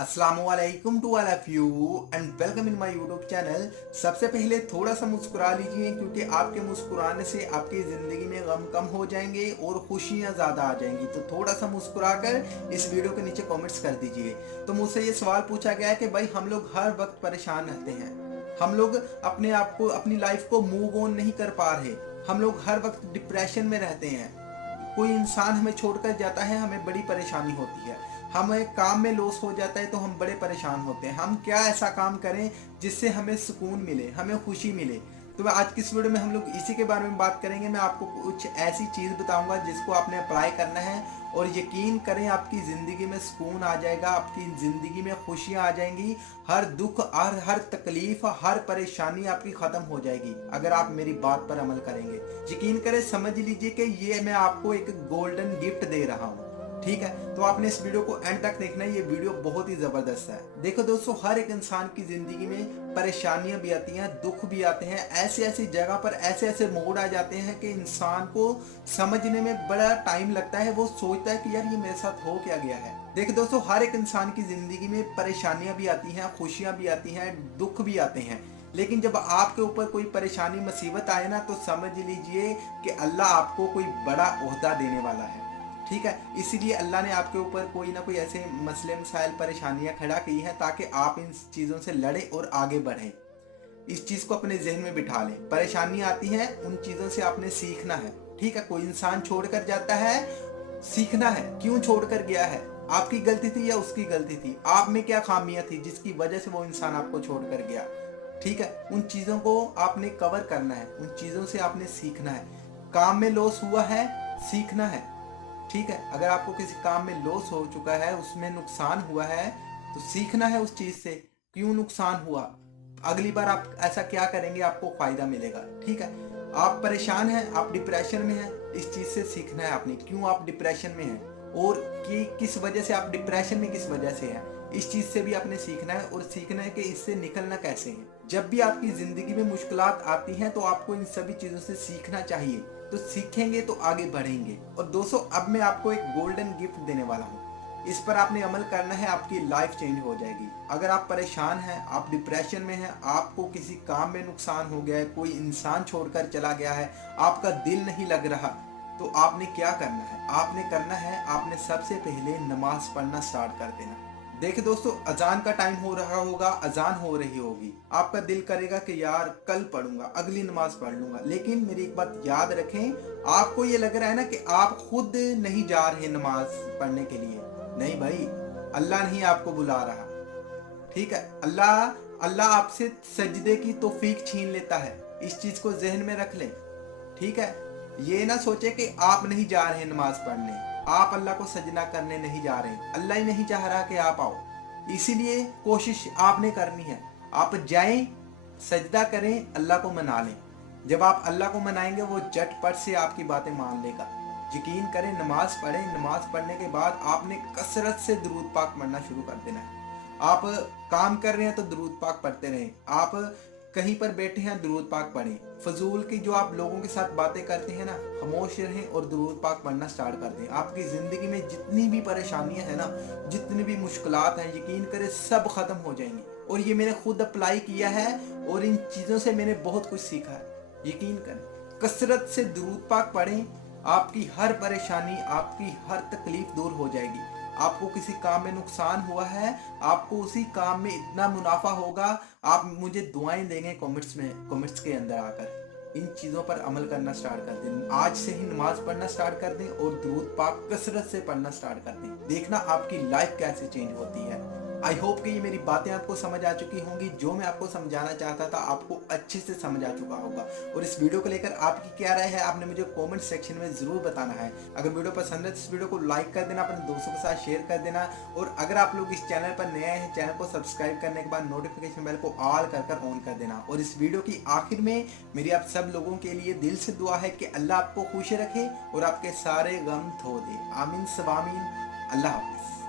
अस्सलामुअलैकुम to all of you and welcome in my YouTube channel. सबसे पहले थोड़ा सा मुस्कुरा लीजिए क्योंकि आपके मुस्कुराने से आपकी ज़िंदगी में गम कम हो जाएंगे और खुशियाँ ज़्यादा आ जाएंगी। तो थोड़ा सा मुस्कुरा कर इस वीडियो के नीचे कमेंट्स कर दीजिए। तो मुझसे ये सवाल पूछा गया है कि भाई हम लोग हर वक्त परेशान रहते हैं, हम लोग अपने आप को अपनी लाइफ को मूव ऑन नहीं कर पा रहे, हम लोग हर वक्त डिप्रेशन में रहते हैं। कोई इंसान हमें छोड़कर जाता है, हमें बड़ी परेशानी होती है। हमें काम में लॉस हो जाता है तो हम बड़े परेशान होते हैं। हम क्या ऐसा काम करें जिससे हमें सुकून मिले, हमें खुशी मिले। तो आज की इस वीडियो में हम लोग इसी के बारे में बात करेंगे। मैं आपको कुछ ऐसी चीज़ बताऊंगा जिसको आपने अप्लाई करना है और यकीन करें आपकी ज़िंदगी में सुकून आ जाएगा, आपकी ज़िंदगी में खुशियाँ आ जाएंगी। हर दुख और हर तकलीफ, हर परेशानी आपकी ख़त्म हो जाएगी अगर आप मेरी बात पर अमल करेंगे। यकीन करें, समझ लीजिए कि ये मैं आपको एक गोल्डन गिफ्ट दे रहा हूँ। ठीक है, तो आपने इस वीडियो को एंड तक देखना है। ये वीडियो बहुत ही जबरदस्त है। देखो दोस्तों, हर एक इंसान की जिंदगी में परेशानियां भी आती हैं, दुख भी आते हैं। ऐसी ऐसी जगह पर ऐसे ऐसे मोड़ आ जाते हैं कि इंसान को समझने में बड़ा टाइम लगता है। वो सोचता है कि यार ये मेरे साथ हो क्या गया है। देखो दोस्तों, हर एक इंसान की जिंदगी में परेशानियां भी आती हैं, खुशियां भी आती हैं, दुख भी आते हैं। लेकिन जब आपके ऊपर कोई परेशानी मुसीबत आए ना, तो समझ लीजिए कि अल्लाह आपको कोई बड़ा ओहदा देने वाला है। ठीक है, इसीलिए अल्लाह ने आपके ऊपर कोई ना कोई ऐसे मसले मसाइल परेशानियां खड़ा की हैं ताकि आप इन चीज़ों से लड़े और आगे बढ़ें। इस चीज़ को अपने जहन में बिठा लें। परेशानियां आती हैं, उन चीज़ों से आपने सीखना है। ठीक है, कोई इंसान छोड़कर जाता है, सीखना है क्यों छोड़कर गया है, आपकी गलती थी या उसकी गलती थी, आप में क्या खामियां थी जिसकी वजह से वो इंसान आपको छोड़कर गया। ठीक है, उन चीज़ों को आपने कवर करना है, उन चीज़ों से आपने सीखना है। काम में लॉस हुआ है, सीखना है। ठीक है, अगर आपको किसी काम में लॉस हो चुका है, उसमें नुकसान हुआ है, तो सीखना है उस चीज से क्यों नुकसान हुआ, अगली बार आप ऐसा क्या करेंगे आपको फायदा मिलेगा। ठीक है, आप परेशान हैं, आप डिप्रेशन में हैं, इस चीज से सीखना है आपने क्यों आप डिप्रेशन में हैं और कि किस वजह से आप डिप्रेशन में किस वजह से हैं। इस चीज से भी आपने सीखना है और सीखना है कि इससे निकलना कैसे है। जब भी आपकी जिंदगी में मुश्किलात आती हैं तो आपको इन सभी चीजों से सीखना चाहिए। तो सीखेंगे तो आगे बढ़ेंगे। और दोस्तों, अब मैं आपको एक गोल्डन गिफ्ट देने वाला हूँ। इस पर आपने अमल करना है, आपकी लाइफ चेंज हो जाएगी। अगर आप परेशान हैं, आप डिप्रेशन में हैं, आपको किसी काम में नुकसान हो गया है, कोई इंसान छोड़कर चला गया है, आपका दिल नहीं लग रहा, तो आपने क्या करना है? आपने करना है, आपने सबसे पहले नमाज पढ़ना स्टार्ट कर देना। देखिए दोस्तों, अजान का टाइम हो रहा होगा, अजान हो रही होगी, आपका दिल करेगा कि यार कल पढ़ूंगा, अगली नमाज पढ़ लूंगा। लेकिन मेरी एक बात याद रखें, आपको ये लग रहा है ना कि आप खुद नहीं जा रहे नमाज पढ़ने के लिए। नहीं भाई, अल्लाह नहीं आपको बुला रहा। ठीक है, अल्लाह अल्लाह आपसे सजदे की तौफीक छीन लेता है। इस चीज को जहन में रख लें। ठीक है, ये ना सोचे कि आप नहीं जा रहे नमाज पढ़ने, आप अल्लाह को सजना करने नहीं जा रहे, अल्लाह ही नहीं चाह रहा कि आप आओ। इसीलिए कोशिश आपने करनी है, आप जाएं, सजदा करें, अल्लाह को मना लें। जब आप अल्लाह को मनाएंगे वो झटपट से आपकी बातें मान लेगा। यकीन करें, नमाज पढ़ें, नमाज पढ़ने के बाद आपने कसरत से दुरूद पाक पढ़ना शुरू कर देना है। आप काम कर रहे हैं तो दुरूद पाक पढ़ते रहें, आप कहीं पर बैठे हैं दुरूद पाक पढ़ें। फजूल की जो आप लोगों के साथ बातें करते हैं ना, खामोश रहें और दुरूद पाक पढ़ना स्टार्ट कर दें। आपकी ज़िंदगी में जितनी भी परेशानियां हैं ना, जितनी भी मुश्किलात हैं, यकीन करें सब ख़त्म हो जाएंगी। और ये मैंने खुद अप्लाई किया है और इन चीज़ों से मैंने बहुत कुछ सीखा है। यकीन करें, कसरत से दुरूद पाक पढ़ें, आपकी हर परेशानी, आपकी हर तकलीफ दूर हो जाएगी। आपको किसी काम में नुकसान हुआ है, आपको उसी काम में इतना मुनाफा होगा, आप मुझे दुआएं देंगे कमेंट्स में, कमेंट्स के अंदर आकर। इन चीज़ों पर अमल करना स्टार्ट कर दें। आज से ही नमाज पढ़ना स्टार्ट कर दें और दुरूद पाक कसरत से पढ़ना स्टार्ट कर दें। देखना आपकी लाइफ कैसे चेंज होती है। आई होप कि ये मेरी बातें आपको समझ आ चुकी होंगी। जो मैं आपको समझाना चाहता था आपको अच्छे से समझ आ चुका होगा। और इस वीडियो को लेकर आपकी क्या राय है, आपने मुझे कमेंट सेक्शन में ज़रूर बताना है। अगर वीडियो पसंद है तो इस वीडियो को लाइक कर देना, अपने दोस्तों के साथ शेयर कर देना। और अगर आप लोग इस चैनल पर नए हैं, चैनल को सब्सक्राइब करने के बाद नोटिफिकेशन बेल को ऑल कर ऑन कर देना। और इस वीडियो की आखिर में मेरी आप सब लोगों के लिए दिल से दुआ है कि अल्लाह आपको खुश रखे और आपके सारे गम धो दे। आमीन सवामीन। अल्लाह हाफिज़।